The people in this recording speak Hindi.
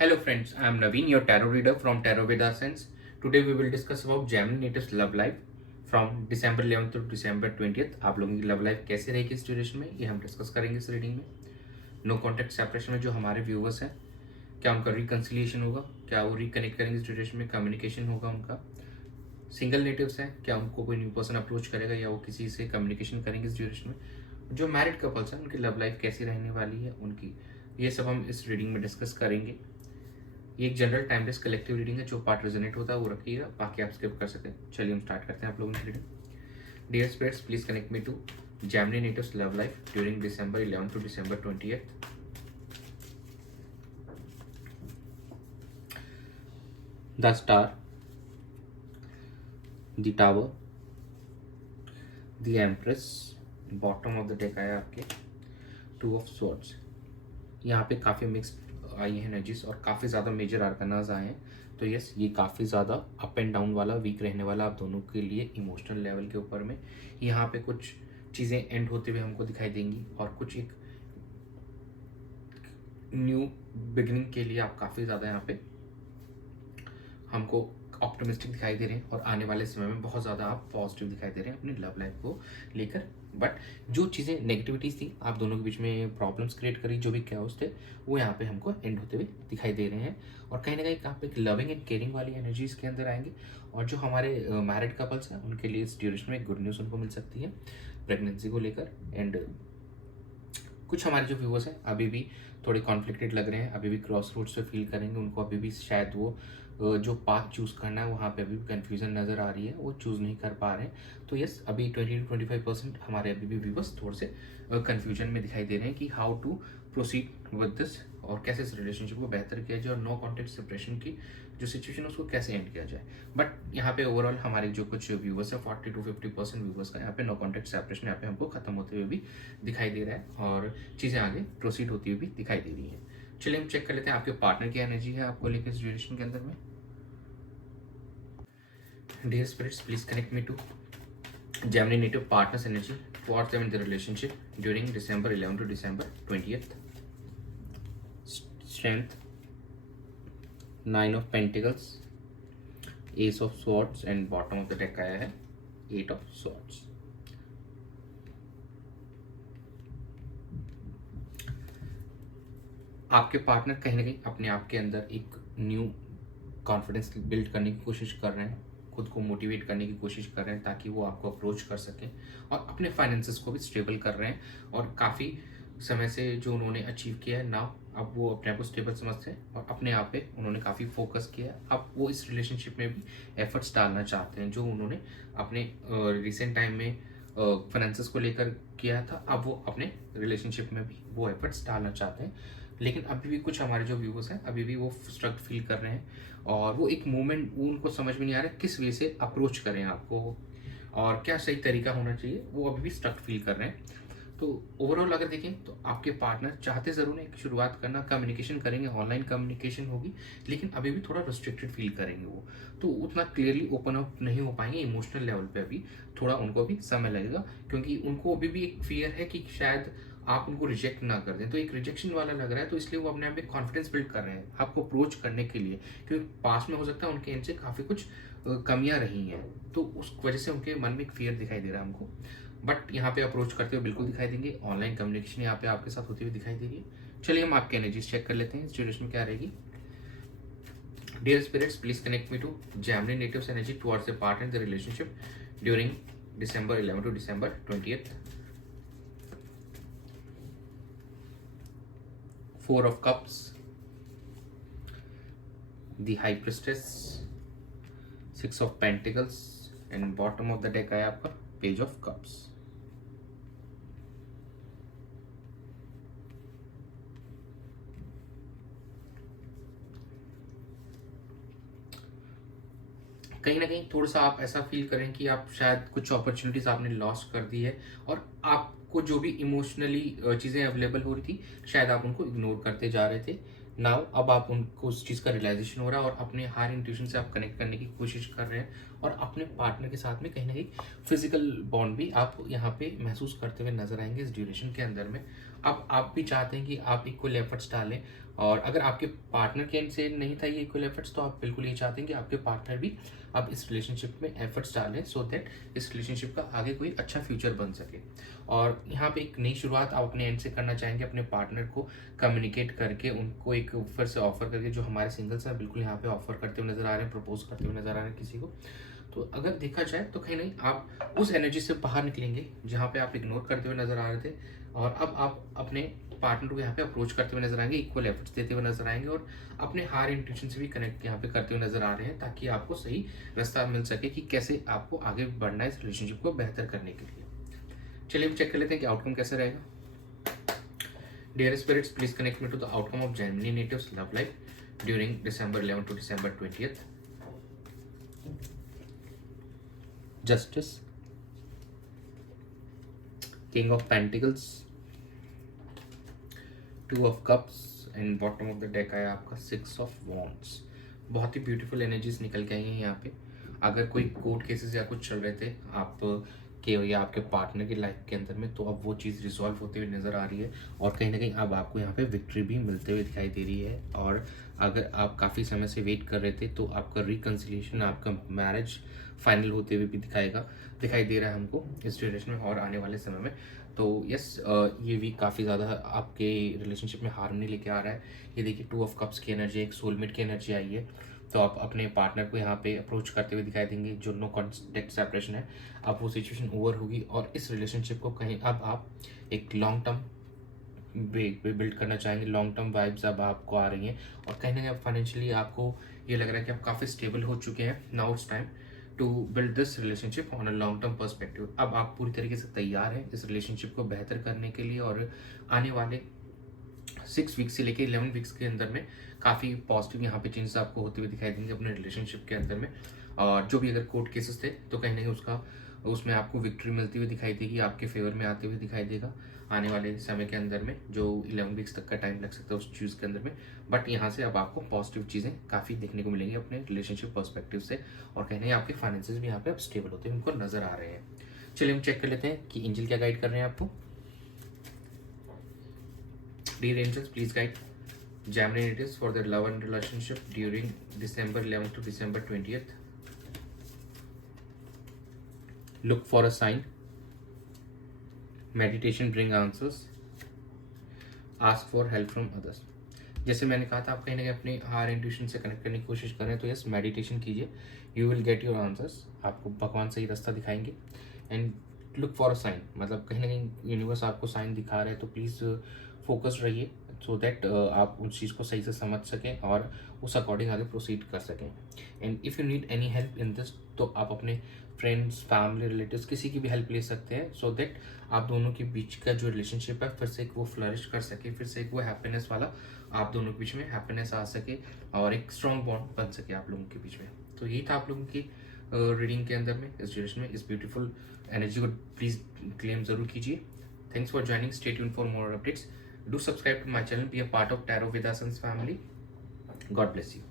Hello friends, I am Naveen, your tarot reader from Tarot Veda Sense. Today we will discuss about Gemini natives love life from December 11th to December 20th. आप लोगों की लव लाइफ कैसे रहेगी इस ड्यूरेशन में, ये हम डिस्कस करेंगे इस रीडिंग में. नो कॉन्टेक्ट सेपरेशन में जो हमारे व्यूवर्स हैं, क्या उनका रिकन्सिलिएशन होगा, क्या वो रिकनेक्ट करेंगे इस ड्यूरेशन में, कम्युनिकेशन होगा उनका. सिंगल नेटिव्स हैं, क्या उनको कोई न्यू पर्सन अप्रोच करेगा या वो किसी से कम्युनिकेशन करेंगे इस ड्यूरेशन में. जो मैरिड कपल्स हैं उनकी लव लाइफ कैसी रहने वाली है उनकी, ये सब हम इस रीडिंग में डिस्कस करेंगे. ये एक जनरल टाइमलेस कलेक्टिव रीडिंग है. जो पार्ट रेजोनेट होता है वो रखिएगा, बाकी आप स्किप कर सकते हैं. चलिए हम स्टार्ट करते हैं आप लोगों की reading. Dear spirits, please connect me to Gemini natives love life during December 11 to December 20th. The Star, the Tower, the Empress, bottom of the deck आया आपके टू ऑफ स्वॉर्ड्स. यहाँ पे काफ़ी मिक्स आई है एनर्जीज और काफ़ी ज़्यादा मेजर आर्कनाज आए हैं. तो यस, ये काफ़ी ज़्यादा अप एंड डाउन वाला वीक रहने वाला आप दोनों के लिए इमोशनल लेवल के ऊपर में. यहाँ पे कुछ चीज़ें एंड होते हुए हमको दिखाई देंगी और कुछ एक न्यू बिगिनिंग के लिए आप काफ़ी ज़्यादा यहाँ पे हमको ऑप्टिमिस्टिक दिखाई दे रहे हैं और आने वाले समय में बहुत ज़्यादा आप पॉजिटिव दिखाई दे रहे हैं अपनी लव लाइफ को लेकर. बट जो चीज़ें नेगेटिविटीज़ थी, आप दोनों के बीच में प्रॉब्लम्स क्रिएट करी, जो भी कैओस थे, वो यहाँ पे हमको एंड होते हुए दिखाई दे रहे हैं. और कहीं ना कहीं आप एक लविंग एंड केयरिंग वाली एनर्जी इसके अंदर आएंगे. और जो हमारे मैरिड कपल्स हैं उनके लिए इस ड्यूरेशन में गुड न्यूज़ उनको मिल सकती है प्रेगनेंसी को लेकर. एंड कुछ हमारे जो व्यूअर्स हैं अभी भी थोड़े कॉन्फ्लिक्टेड लग रहे हैं, अभी भी क्रॉस रोड्स पे फील करेंगे. उनको अभी भी शायद वो जो पाथ चूज़ करना है वहाँ पे अभी भी कन्फ्यूजन नज़र आ रही है, वो चूज़ नहीं कर पा रहे हैं. तो यस, अभी 20 to 25% हमारे अभी भी व्यूअर्स थोड़े से कन्फ्यूजन में दिखाई दे रहे हैं कि how to proceed with this और कैसे इस रिलेशनशिप को बेहतर किया जाए और नो कॉन्टेक्ट सेपरेशन की जो सिचुएशन है उसको कैसे एंड किया जाए. बट यहाँ पे ओवरऑल हमारे जो कुछ व्यूवर्स है 40 to 50% व्यूवर्स का यहाँ पे नो कॉन्टेक्ट सेपरेशन यहाँ पे हमको खत्म होते हुए भी दिखाई दे रहा है और चीज़ें आगे प्रोसीड होती हुई भी दिखाई दे रही है. चलिए हम चेक कर लेते हैं आपके पार्टनर की एनर्जी है आपको लेकर इस ड्यूरेशन के अंदर में. Dear spirits, please connect me to Gemini native partners energy towards them in the relationship during December 11 to December 20th. Strength, 9 of Pentacles, Ace of Swords and bottom of the deck आया है 8 of Swords. आपके पार्टनर कहीं ना कहीं अपने आप के अंदर एक न्यू कॉन्फिडेंस बिल्ड करने की कोशिश कर रहे हैं, खुद को मोटिवेट करने की कोशिश कर रहे हैं ताकि वो आपको अप्रोच कर सकें और अपने फाइनेंसेस को भी स्टेबल कर रहे हैं. और काफ़ी समय से जो उन्होंने अचीव किया है नाउ, अब वो अपने आप को स्टेबल समझते हैं और अपने आप पे उन्होंने काफ़ी फोकस किया है. अब वो इस रिलेशनशिप में भी एफर्ट्स डालना चाहते हैं जो उन्होंने अपने रिसेंट टाइम में फाइनेंसेस को लेकर किया था. अब वो अपने रिलेशनशिप में भी वो एफर्ट्स डालना चाहते हैं. लेकिन अभी भी कुछ हमारे जो व्यूवर्स हैं अभी भी वो स्ट्रक फील कर रहे हैं और वो एक मूवमेंट वो उनको समझ में नहीं आ रहा किस वे से अप्रोच करें आपको और क्या सही तरीका होना चाहिए, वो अभी भी स्ट्रक फील कर रहे हैं. तो ओवरऑल अगर देखें तो आपके पार्टनर चाहते ज़रूर हैं शुरुआत करना, कम्युनिकेशन करेंगे, ऑनलाइन कम्युनिकेशन होगी, लेकिन अभी भी थोड़ा रिस्ट्रिक्टेड फील करेंगे. वो तो उतना क्लियरली ओपन अप नहीं हो पाएंगे इमोशनल लेवल पे. अभी थोड़ा उनको भी समय लगेगा क्योंकि उनको अभी भी एक फियर है कि शायद आप उनको रिजेक्ट ना कर दें. तो एक रिजेक्शन वाला लग रहा है, तो इसलिए वो अपने आप में कॉन्फिडेंस बिल्ड कर रहे हैं आपको अप्रोच करने के लिए, क्योंकि पास में हो सकता है उनके एंड से काफ़ी कुछ कमियां रही हैं, तो उस वजह से उनके मन में एक फियर दिखाई दे रहा है हमको. बट यहाँ पे अप्रोच करते हुए बिल्कुल दिखाई देंगे. ऑनलाइन कम्युनिकेशन यहाँ पे आपके साथ होती हुई दिखाई दे रही है. चलिए हम आपकी एनर्जीज चेक कर लेते हैं इस ड्यूरेशन में क्या रहेगी. Dear spirits, please connect me to Gemini natives energy towards the partner in the relationship during December 11 to December 20th. 4 of Cups, the High Priestess, 6 of Pentacles and bottom of the deck आया आपका Page of Cups. कहीं ना कहीं थोड़ा सा आप ऐसा फील करें कि आप शायद कुछ अपॉर्चुनिटीज आपने लॉस कर दी है और आपको जो भी इमोशनली चीज़ें अवेलेबल हो रही थी शायद आप उनको इग्नोर करते जा रहे थे. नाउ अब आप उनको उस चीज़ का रियलाइजेशन हो रहा है और अपने हायर इंट्यूशन से आप कनेक्ट करने की कोशिश कर रहे हैं और अपने पार्टनर के साथ में कहीं ना कहीं फिजिकल बॉन्ड भी आप यहाँ पे महसूस करते हुए नजर आएंगे इस ड्यूरेशन के अंदर में। अब आप भी चाहते हैं कि आप इक्वल एफर्ट्स डालें, और अगर आपके पार्टनर के एंड से नहीं था ये इक्वल एफर्ट्स, तो आप बिल्कुल ये चाहते हैं कि आपके पार्टनर भी आप इस रिलेशनशिप में एफर्ट्स डालें, सो दैट इस रिलेशनशिप का आगे कोई अच्छा फ्यूचर बन सके। और यहाँ पे एक नई शुरुआत आप अपने एंड से करना चाहेंगे, अपने पार्टनर को कम्युनिकेट करके उनको एक फिर से ऑफर करके, जो हमारे सिंगल्स हैं बिल्कुल यहाँ पे ऑफर करते हुए नजर आ रहे हैं, प्रपोज करते हुए नजर आ रहे हैं किसी को। तो अगर देखा जाए तो कहीं नहीं आप उस एनर्जी से बाहर निकलेंगे जहाँ पे आप इग्नोर करते हुए नजर आ रहे थे, और अब आप अपने पार्टनर को यहाँ पे अप्रोच करते हुए नजर आएंगे, इक्वल एफर्ट्स देते हुए नजर आएंगे, और अपने हार इंट्यूशन से भी कनेक्ट यहाँ पे करते हुए नजर आ रहे हैं, ताकि आपको सही रास्ता मिल सके कि कैसे आपको आगे बढ़ना है इस रिलेशनशिप को बेहतर करने के लिए। चलिए हम चेक कर लेते हैं कि आउटकम कैसा रहेगा। Dear spirits, please connect me to the outcome of Gemini natives love life during December 11 to December 20th. Justice, King of Pentacles, Two of Cups, and bottom of the deck आया आपका Six of Wands। बहुत ही ब्यूटीफुल एनर्जीज निकल के आई हैं यहाँ पे। अगर कोई कोर्ट केसेस या कुछ चल रहे थे आप के या आपके पार्टनर की लाइफ के अंदर में, तो अब वो चीज़ रिजॉल्व होते हुए नज़र आ रही है, और कहीं ना कहीं अब आपको यहाँ पे विक्ट्री भी मिलते हुए दिखाई दे रही है। और अगर आप काफ़ी समय से वेट कर रहे थे तो आपका रिकन्सिलिएशन, आपका मैरिज फाइनल होते हुए भी दिखाई दे रहा है हमको इस ड्यूरेशन में और आने वाले समय में। तो यस, ये वीक काफ़ी ज़्यादा आपके रिलेशनशिप में हार्मनी लेके आ रहा है। ये देखिए, टू ऑफ कप्स की एनर्जी, एक सोलमेट की एनर्जी आई है। तो आप अपने पार्टनर को यहाँ पे अप्रोच करते हुए दिखाई देंगे, जो नो कॉन्टेक्ट सेपरेशन है, अब वो सिचुएशन ओवर होगी, और इस रिलेशनशिप को कहीं अब आप एक लॉन्ग टर्म बिल्ड करना चाहेंगे। लॉन्ग टर्म वाइब्स अब आपको आ रही हैं, और कहीं ना कहीं फाइनेंशियली आपको ये लग रहा है कि आप काफ़ी स्टेबल हो चुके हैं। Now it's time to build this relationship on a long term perspective. अब आप पूरी तरीके से तैयार हैं इस रिलेशनशिप को बेहतर करने के लिए, और आने वाले 6 वीक्स से लेके 11 वीक्स के अंदर में काफ़ी पॉजिटिव यहाँ पे चेंजेस आपको होते हुए दिखाई देंगे अपने रिलेशनशिप के अंदर में। और जो भी अगर कोर्ट केसेस थे तो कहीं ना कहीं उसमें आपको विक्ट्री मिलती हुई दिखाई देगी, आपके फेवर में आते हुए दिखाई देगा आने वाले समय के अंदर में, जो 11 वीक्स तक का टाइम लग सकता है उस चीज़ के अंदर में। बट यहाँ से अब आपको पॉजिटिव चीज़ें काफ़ी देखने को मिलेंगी अपने रिलेशनशिप पर्सपेक्टिव से, और कहीं ना कहीं आपके फाइनेंसेस भी यहाँ पे अब स्टेबल होते हैं उनको नजर आ रहे हैं। चलिए हम चेक कर लेते हैं कि एंजल क्या गाइड कर रहे हैं आपको। Dear angels, please guide Gemini natives for their love and relationship during December 11th to December 20th. Look for a sign. Meditation bring answers. Ask for help from others. जैसे मैंने कहा था, आप कहीं ना कहीं अपनी हायर इंट्यूशन से कनेक्ट करने की कोशिश करें, तो यस, मेडिटेशन कीजिए, you will get your answers. आपको भगवान सही रास्ता दिखाएंगे। And look for a sign, मतलब कहीं ना कहीं यूनिवर्स आपको साइन दिखा रहा है, तो प्लीज़ फोकस रहिए, सो दैट आप उस चीज़ को सही से समझ सकें और उस अकॉर्डिंग आगे प्रोसीड कर सकें। And if you need any help in this, तो आप अपने फ्रेंड्स, फैमिली, रिलेटिव्स, किसी की भी हेल्प ले सकते हैं, सो दैट आप दोनों के बीच का जो रिलेशनशिप है फिर से एक वो फ्लरिश कर सके, फिर से एक वो हैप्पीनेस वाला आप दोनों के बीच में हैप्पीनेस आ सके, और एक स्ट्रॉन्ग बॉन्ड बन सके आप लोगों के बीच में। तो यही था आप लोगों की रीडिंग के अंदर में, इस ड्यूरेशन में। इस ब्यूटीफुल एनर्जी को प्लीज़ क्लेम ज़रूर कीजिए। Thanks for joining, stay tuned for more updates, do subscribe to my channel, be a part of Tarot with Asans family. God bless you.